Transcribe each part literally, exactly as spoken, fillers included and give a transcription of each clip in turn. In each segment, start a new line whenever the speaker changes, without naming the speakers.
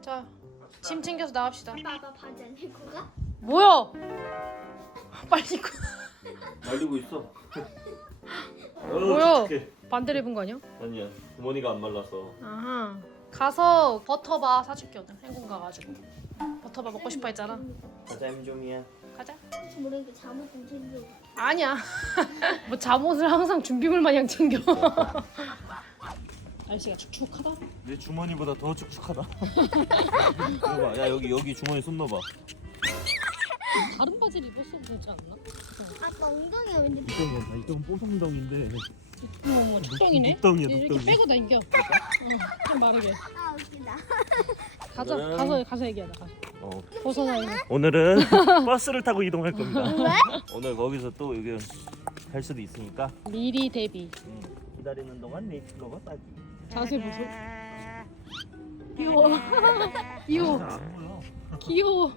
자, 짐 챙겨서 나갑시다.
아빠 바지 안 입고 가?
뭐야? 빨리 입고.
말리고 있어.
뭐야?
어떡해.
반대로 입은 거 아니야?
아니야. 주머니가 안 말라서.
아하. 가서 버터바 사줄게 오늘. 행군 가가지고. 버터바 먹고 싶어 했잖아.
가자 임종이야.
가자.
모르게 잠옷 좀 챙겨.
아니야. 뭐 잠옷을 항상 준비물 마냥 챙겨. 날씨가 축축하다.
내 주머니보다 더 축축하다. 이거 봐. 야 여기 여기 주머니 손 넣어봐.
다른 바지를 입었어도 되지 않나?
아빠 엉덩이가 왠지
이쪽은 다 이쪽은 뽀송덩인데.
어머 축덩이네.
늑덩이야,
이렇게
늑덩이.
빼고 당겨. 어, 좀 마르게.
아 웃기다.
가자.
오늘은-
가서 가서 얘기하자. 가서.
어.
벗어나요.
오늘은 버스를 타고 이동할 겁니다.
왜?
오늘 거기서 또 여기 갈 수도 있으니까
미리 대비.
음, 기다리는 동안 네이클로버 따기.
자세 보소. 귀여워. 귀여워.
안 보여.
귀여워.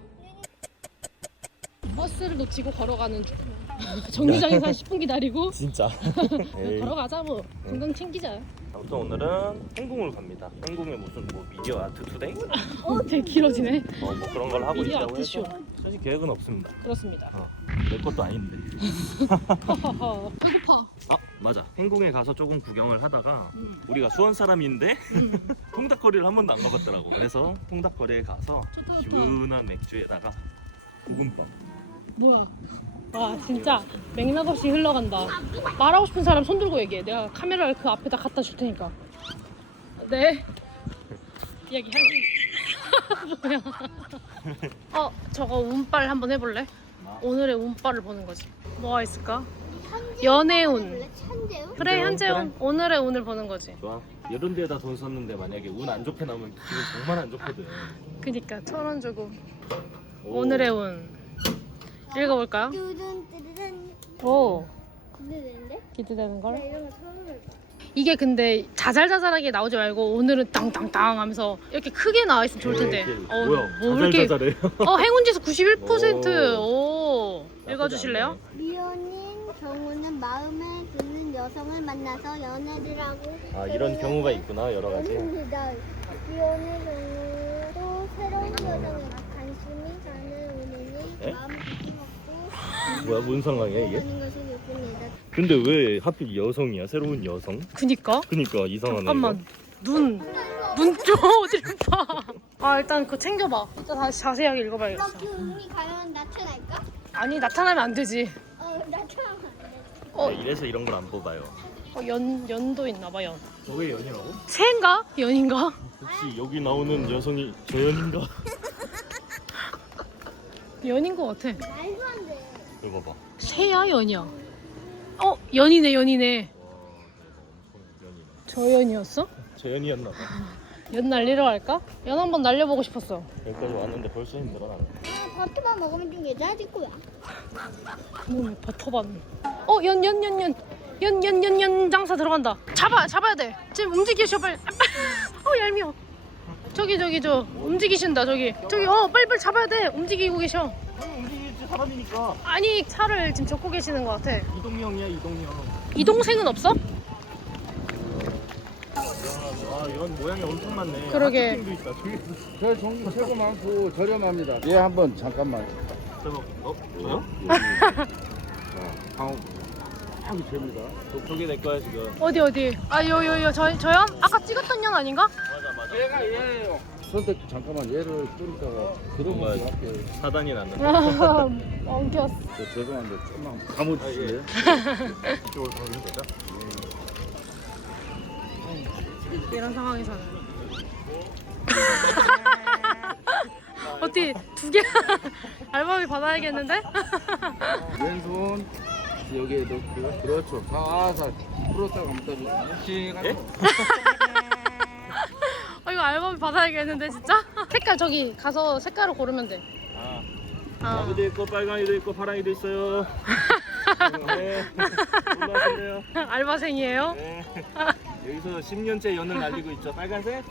버스를 놓치고 걸어가는 중. 정류장에서 한 십 분 기다리고
진짜. 에이.
걸어가자 뭐. 건강 챙기자.
아무튼 오늘은 행궁을 갑니다. 행궁에 무슨 뭐 미디어 아트 투데이?
어, 되게 길어지네.
어, 뭐 그런 걸 하고
미디어
있다고
아트쇼.
해서 사실 계획은 없습니다.
그렇습니다.
어, 내 것도 아닌데.
허허허. 배고파.
아 맞아. 행궁에 가서 조금 구경을 하다가
음.
우리가 수원 사람인데 통닭거리를 한 번도 안 가봤더라고. 그래서 통닭거리에 가서
좋다, 좋다.
시원한 맥주에다가 볶음밥.
뭐야? 와 진짜 맥락 없이 흘러간다. 말하고 싶은 사람 손 들고 얘기해. 내가 카메라를 그 앞에다 갖다 줄 테니까. 네. 이야기 하지. 뭐야? 어 저거 운빨 한번 해볼래? 오늘의 운빨을 보는 거지. 뭐가 있을까? 연애운.
천재운?
그래
현재운,
현재운. 오늘의 운을 보는 거지.
좋아. 이런 데다 돈 썼는데 만약에 운 안 좋게 나오면 기분 정말 안 좋거든.
그니까 천 원 주고
오.
오늘의 운 읽어볼까요?
뚜둔 뚜둔.
오
기대되는데?
기대되는
나
걸.
이런 거 처음 해봐.
이게 근데 자잘자잘하게 나오지 말고 오늘은 땅땅땅 하면서 이렇게 크게 나와 있으면 좋을 텐데.
어, 뭐야?
뭐 이렇게
자잘자잘해요.
어 행운지수 구십일 퍼센트. 오 읽어주실래요?
미혼인 경우는 마음에 드는 여성을 만나서 연애를 하고
아 이런 경우가 있구나 여러 가지.
운입니다. 미혼의 경우도 새로운 여성에 관심이 가는 운이니
에?
마음을 깊이 먹고
뭐야 뭔 상황이야 이게?
하는 것이 예쁩니다.
근데 왜 하필 여성이야? 새로운 여성?
그니까.
그니까 이상하네.
잠깐만 눈. 눈 좀 어딜 봐. 아 일단 그거 챙겨봐. 이따 다시 자세하게 읽어봐야겠어.
그렇게 운이 과연 나타날까?
아니 나타나면 안 되지.
어 나타나면 안 돼.
어,
이거. 이래서 이런 걸 안 뽑아요.
어, 연 연도 있나봐 연.
저게 연이라고?
새인가? 연인가?
혹시 여기 나오는 여성이 저 연인가?
연인 것 같아.
말도 안 돼.
이거 봐.
새야 연이야. 어 연이네 연이네.
연이네.
저 연이었어?
저 연이었나 봐.
연 날리러 갈까? 연 한번 날려보고 싶었어.
여기까지 왔는데 벌써 힘들어 나는.
아, 버터만 먹으면 좀 괜찮아질 거야.
뭐 버터반. 어, 연, 연, 연, 연. 연, 연, 연, 연 장사 들어간다. 잡아, 잡아야 돼. 지금 움직이셔, 빨리. 어, 얄미워. 저기, 저기, 저. 움직이신다, 저기. 저기, 어, 빨리, 빨리 잡아야 돼. 움직이고 계셔.
움직이지 사람이니까.
아니, 차를 지금 접고 계시는 것 같아.
이동형이야 이동형.
이 동생은 없어?
아 이런 모양이 엄청 많네.
그러게.
핫토핑도 있다. 저기
저 종류 최고 많고 저렴합니다. 예, 한번 잠깐만.
저거 어 저요?
자, 방어 아주 됩니다.
저, 저게 내 거야 지금.
어디, 어디? 아, 요, 요, 요. 저, 저 연? 아까 찍었던 연 아닌가?
맞아 맞아.
얘가 얘예요. 선택 잠깐만 얘를 뚫다가 들어보고
뭔가
할게요.
사단이 났는데.
엉켰어.
저 죄송한데 조금만 감아주실래요?
이쪽으로 가면 되죠?
이런 상황에서는. 어떻게 두 개? 알바비 받아야겠는데?
왼손 여기에 넣고요. 그렇죠. 살살 풀었다가 감싸주세요. 싱하게.
예?
어, 이거 알바비 받아야겠는데 진짜? 색깔 저기 가서 색깔을 고르면 돼.
아.
아.
나비도 있고 빨강이도 있고 파랑이도 있어요. 네. 올라오세요.
알바생이에요?
네. 여기서 십 년째 연을 날리고 있죠. 빨간색?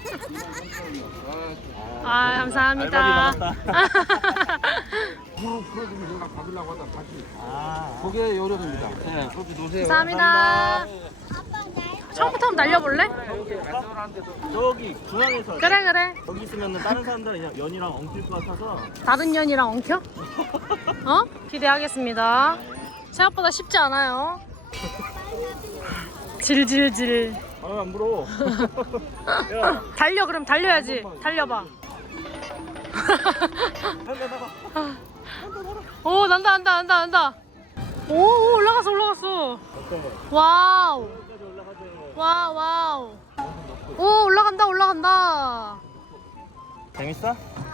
아 감사합니다.
알바비 받았다.
후 풀어주면 제가 받으려고 하다 다시
아.
고개 열어줍니다. 네, 그렇게 놓으세요.
감사합니다.
아빠 날
처음부터 한번 날려볼래?
저기 중앙에서
그래 그래.
여기 있으면 다른 사람들은 그냥 연이랑 엉킬 것 같아서
다른 년이랑 엉켜? 어? 기대하겠습니다. 생각보다 쉽지 않아요. 질질질.
아, 안 불어. 야,
달려 그럼 달려야지. 달려봐.
나가 나가.
오 난다 난다 난다 난다. 오, 오 올라갔어 올라갔어.
어때?
와우.
여기까지 올라가자.
와우 와우. 오 올라간다 올라간다.
재밌어?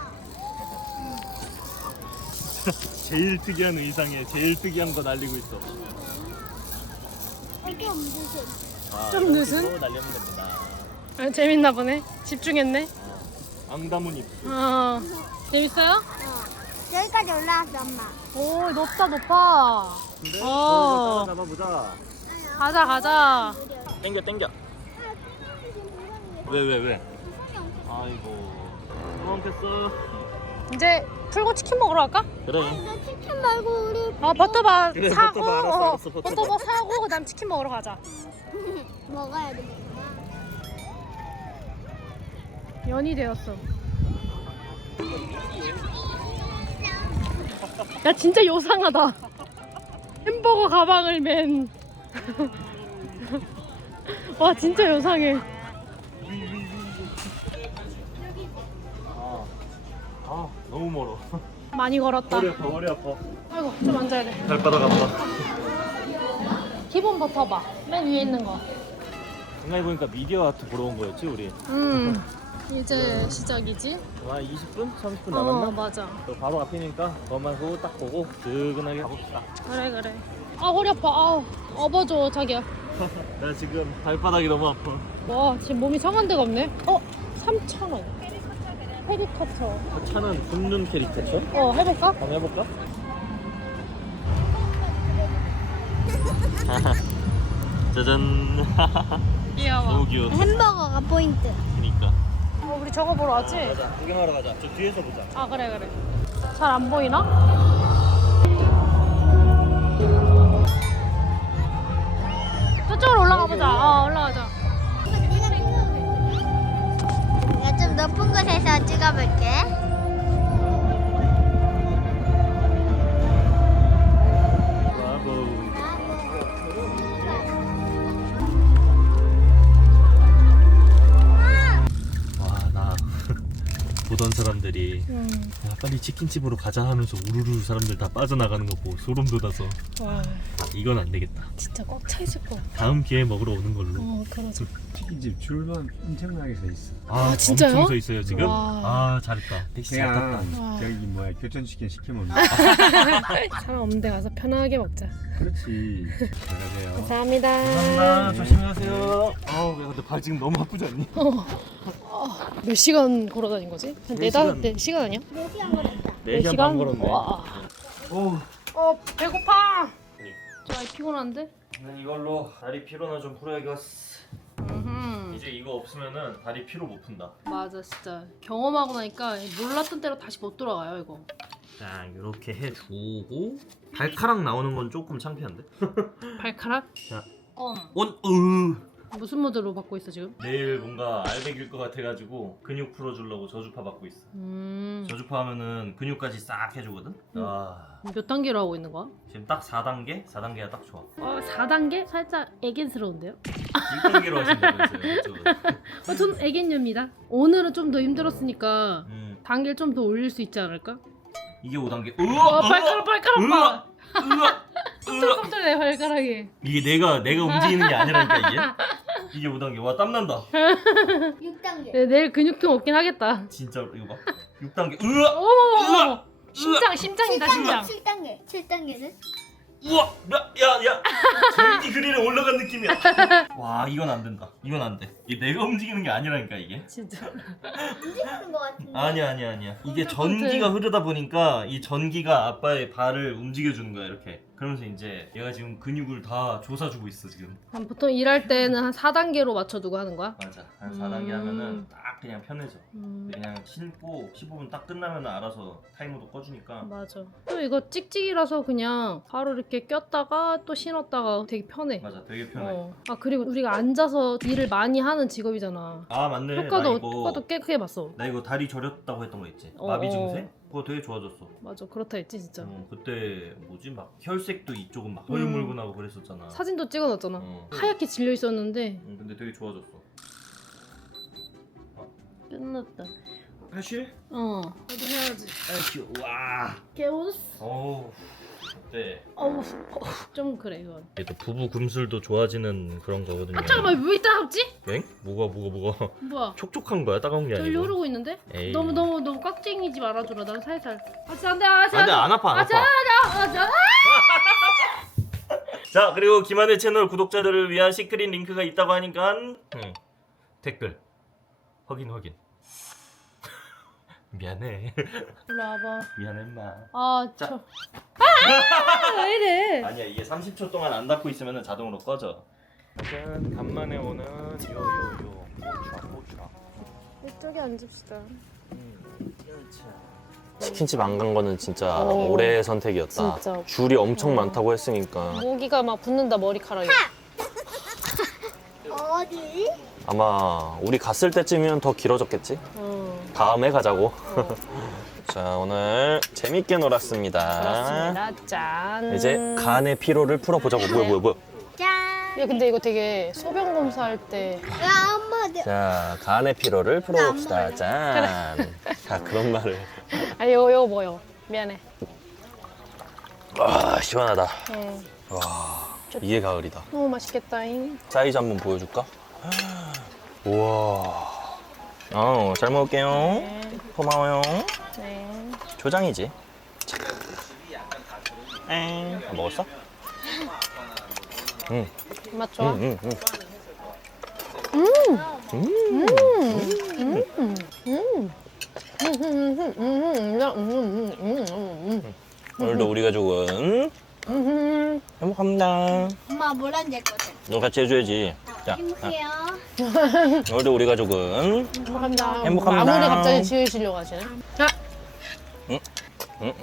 제일 특이한 의상에 제일 특이한 거 날리고 있어.
이게 무슨?
아,
좀
이런
늦은?
식으로 날리면 됩니다.
아, 재밌나 보네. 집중했네.
앙다문 입수.
어. 재밌어요?
어. 여기까지 올라왔어, 엄마.
오 높다 높아.
근데
어.
저기를 잡아보자.
가자 가자.
땡겨 땡겨. 왜 왜 왜? 아이고. 도망쳤어.
이제 풀고 치킨 먹으러 갈까?
그래.
나 치킨 말고 우리
어 버터바
그래,
사고
버터바 알았어,
어,
알았어, 버터바.
버터바 사고 그다음 치킨 먹으러 가자.
먹어야 돼.
연이 되었어. 야 진짜 요상하다. 햄버거 가방을 맨. 와 진짜 요상해.
아, 아 너무 멀어.
많이 걸었다.
머리 아파 머리 아파.
아이고 좀 앉아야 돼.
발바닥 아파.
기본 버터바 맨 위에 있는 거.
생각해 보니까 미디어 아트 보러 온 거였지 우리.
음 이제 시작이지?
한 이십 분, 삼십 분
어
남았나?
맞아.
또 바로 앞이니까 그것만 보고 딱 보고 든든하게 가봅시다.
그래 그래. 아 허리 아파. 아 업어줘 자기야.
나 지금 발바닥이 너무 아파.
와 지금 몸이 상한 데가 없네. 어 삼천 원. 페리커처.
차는 굽는 캐릭터죠?
어 해볼까?
한번 해볼까? 짜잔.
귀여워.
너무 귀여워.
햄버거가 포인트.
그니까.
어 우리 저거 보러 왔지?
가자 구경하러 가자. 저 뒤에서 보자.
아 그래 그래. 잘 안 보이나? 저쪽으로 올라가 보자. 어 올라가자.
내가 좀 높은 곳에서 찍어볼게.
브라보. 와, 나 보던 사람들이
음.
야, 빨리 치킨집으로 가자 하면서 우르르 사람들 다 빠져나가는 거 보고 소름 돋아서
와
이건 안 되겠다.
진짜 꽉 차 있을 것 같아.
다음 기회에 먹으러 오는 걸로.
어 그러자.
치킨집 줄만 엄청나게 서 있어.
아,
진짜요?
엄청 서 있어요 지금?
와.
아 잘했다. 택시 잘 탔다.
그냥 저기 뭐야 교촌치킨 시키면
사람 없는 데 가서 편하게 먹자.
그렇지. 잘하세요.
감사합니다.
감사합니다. 조심히 가세요. 아우 야, 근데 발 지금 너무 아프지 않니?
몇 시간 걸어 다닌 거지? 한
네
네다
시간.
네 시간 아니야?
네 시간 걸렸다.
네 시간 반 걸었네.
와.
오.
어 배고파. 저 아이 피곤한데?
난 이걸로 다리 피로나 좀 풀어야겠어.
음.
이제 이거 없으면은 다리 피로 못 푼다.
맞아 진짜 경험하고 나니까 몰랐던 대로 다시 못 돌아가요 이거.
자 이렇게 해주고 발가락 나오는 건 조금 창피한데?
발가락?
자.
어.
온 으.
무슨 모드로 받고 있어 지금?
내일 뭔가 알백일 것 같아가지고 근육 풀어주려고 저주파 받고 있어.
음.
저주파 하면은 근육까지 싹 해주거든? 아
몇 단계로 하고 있는 거야?
지금 딱 사 단계? 사 단계가 딱 좋아.
어 사 단계? 살짝 애견스러운데요?
일 단계로 하신다면서요 이쪽은.
어, 전 애견녀입니다. 오늘은 좀 더 힘들었으니까
음,
단계를 좀 더 올릴 수 있지 않을까?
이게 오 단계.
어
으아!
발가락 발가락 봐.
으아! 으아!
깜짝깜짝 내 발가락이.
이게 내가 내가 움직이는 게 아니라니까 이게. 이게 오 단계. 와 땀난다.
육 단계.
네, 내일 근육통 없긴 하겠다.
진짜로 이거 봐. 육 단계. 으아!
오 심장 심장이다 심장.
칠 단계. 칠 단계는?
우와! 야! 야! 야! 전기 그릴에 올라간 느낌이야. 와 이건 안 된다. 이건 안 돼. 이게 내가 움직이는 게 아니라니까 이게.
진짜.
움직이는 것 같은데.
아니야 아니야 아니야. 이게 전기가 흐르다 보니까 이 전기가 아빠의 발을 움직여주는 거야 이렇게. 그러면서 이제 얘가 지금 근육을 다 조사주고 있어 지금.
그럼 보통 일할 때는 한 사 단계로 맞춰두고 하는 거야?
맞아. 한 사 단계
음.
하면은 딱 그냥 편해져.
음.
그냥 신고 십오 분 딱 끝나면 알아서 타이머도 꺼주니까.
맞아. 또 이거 찍찍이라서 그냥 바로 이렇게 꼈다가 또 신었다가 되게 편해.
맞아, 되게 편해.
어. 아 그리고 우리가 앉아서 일을 많이 하는 직업이잖아.
아 맞네.
효과도
나 이거
효과도 꽤 크게 봤어.
나 이거 다리 저렸다고 했던 거 있지.
어,
마비
어.
증세? 그거 되게 좋아졌어.
맞아 그렇다 했지 진짜.
어, 그때 뭐지 막 혈색도 이쪽은 막 허유물근하고 그랬었잖아.
사진도 찍어놨잖아.
어.
하얗게 질려 있었는데
응, 근데 되게 좋아졌어.
끝났다.
하실?
어. 나도 해야지.
아쉬. 와.
개우스.
어우. 네.
어우. 좀 그래 이건.
얘도 부부 금술도 좋아지는 그런 거거든요.
아 잠깐만 왜 따갑지?
엥? 뭐가 뭐가 뭐가?
뭐야?
촉촉한 거야? 따가운 게
전류
아니고.
흐르고 있는데?
에이.
너무 너무 너무 깍쟁이지 말아줘라. 난 살살. 아직 안돼 아직
안돼 안 아파 안
아직
아파.
아직 아직.
자 그리고 김한의 채널 구독자들을 위한 시크릿 링크가 있다고 하니까 응. 댓글 확인 확인. 미안해.
일로 와봐.
미안해 인마.
아
자.
저. 아! 왜 이래?
아니야 이게 삼십 초 동안 안 닫고 있으면 자동으로 꺼져. 짠 간만에 오는 요요요 모차 모차.
이쪽에 앉읍시다.
치킨집 안 간 거는 진짜
어.
올해의 선택이었다.
진짜.
줄이 엄청
어.
많다고 했으니까
모기가 막 붙는다 머리카락에.
어디?
아마 우리 갔을 때쯤이면 더 길어졌겠지?
어.
다음에 가자고. 자 오늘 재밌게 놀았습니다.
그렇습니다. 짠.
이제 간의 피로를 풀어보자고. 뭐야 뭐야 뭐야.
짠.
야 근데 이거 되게 소변 검사할 때.
야, 엄마, 내
자 간의 피로를 풀어봅시다. 짠. 자 그런 말을.
아 이거 이거 뭐요? 미안해.
와 시원하다.
응.
이게 가을이다.
너무 맛있겠다잉.
사이즈 한번 보여줄까? 우와. 어, 잘 먹을게요.
네.
고마워요.
네.
초장이지. 엥. 아, 먹었어? 응,
맛 좋아?
응, 응, 응. 오늘도 우리 가족은 행복합니다.
엄마 뭐라 낼 거지?
너 같이 해줘야지. 자,
행복해요.
오늘도 우리 가족은
행복합니다.
행복합니다.
마무리 갑자기 지으시려고 하시네. 아.
응? 응?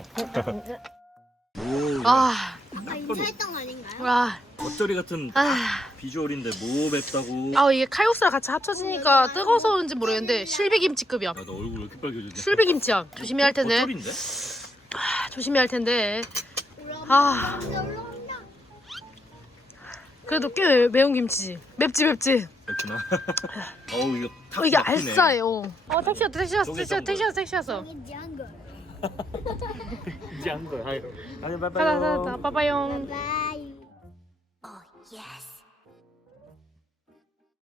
아.
아, 인사했던 거 아닌가요?
아.
겉절이 같은
아.
비주얼인데 뭐 맵다고.
아 이게 칼국수랑 같이 합쳐지니까 뜨거워서 그런지 모르겠는데 실비김치급이야.
나 얼굴 왜 이렇게 빨개졌냐?
실비김치야. 조심해야 할 텐데.
겉절인데?
아, 조심해야 할 텐데. 아.
올라온다.
그래도 꽤 매운 김치지. 맵지 맵지.
그렇구나. 어우 이거 탁
어, 이게
막히네.
알싸해요. 어 택시 왔다 택시 왔어
저게
택시 왔어
좀
택시 왔어 택시 왔어.
이게 지한 거.
이제 한 거야. 아니, 아니
가자 가자 가자 빠빠용.
바이.
Oh yes.